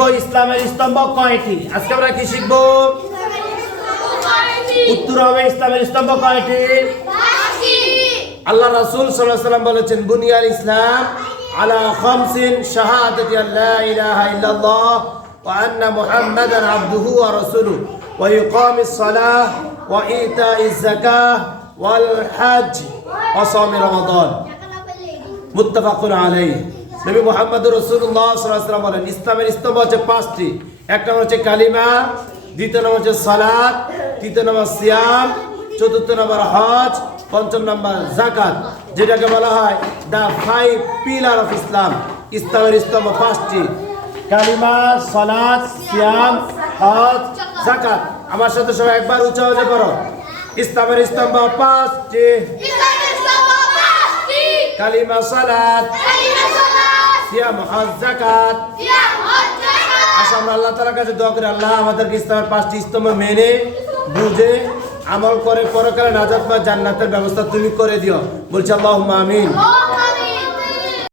শিখবো ইসলামের স্তম্ভ কয়টি। আজকে আমরা কি শিখবো? উত্তর হবে ইসলামের স্তম্ভ কয়টি? আল্লাহ রাসূল সাল্লাল্লাহু আলাইহি ওয়াসাল্লাম বলেছেন বুনিয়াল ইসলাম আলা খামসিন শাহাদাতি আল্লা ইলাহা ইল্লাল্লাহ ওয়া আন্না মুহাম্মাদান আবদুহু ওয়া রাসূলুহু ওয়া ইকামিস সালাহ ওয়া ইতাইজ যাকাহ ওয়াল হজ ওয়া সাওম রমাদান। মুত্তাফাকুন আলাইহি। নবী মুহাম্মদুর রাসূলুল্লাহ সাল্লাল্লাহু আলাইহি ওয়াসাল্লাম বলেন ইসলামের স্তম্ভ হচ্ছে পাঁচটি। এক নম্বর হচ্ছে কালিমা, দ্বিতীয় নম্বর হচ্ছে সালাত, তৃতীয় নম্বর সিয়াম, চতুর্থ নম্বর হজ, পঞ্চম নম্বর যাকাত, যেটাকে বলা হয় দা 5 পিলার অফ ইসলাম। ইসলামের স্তম্ভ পাঁচটি, কালিমা, সালাত, সিয়াম, হজ, যাকাত। আমার সাথে সবাই একবার উচ্চ আওয়াজে পড়ো, ইসলামের স্তম্ভ পাঁচটি, কালিমা, সালাত, সিয়াম, হজ, যাকাত। আচ্ছা, আমরা আল্লাহ তাআলার কাছে দোয়া করি আল্লাহ আমাদেরকে ইসলামের পাঁচটি স্তম্ভ মেনে বুঝে আমল করে পরকালে নাজাত বা জান্নাতের ব্যবস্থা তুমি করে দিও। বলছি আল্লাহুম্মা আমিন।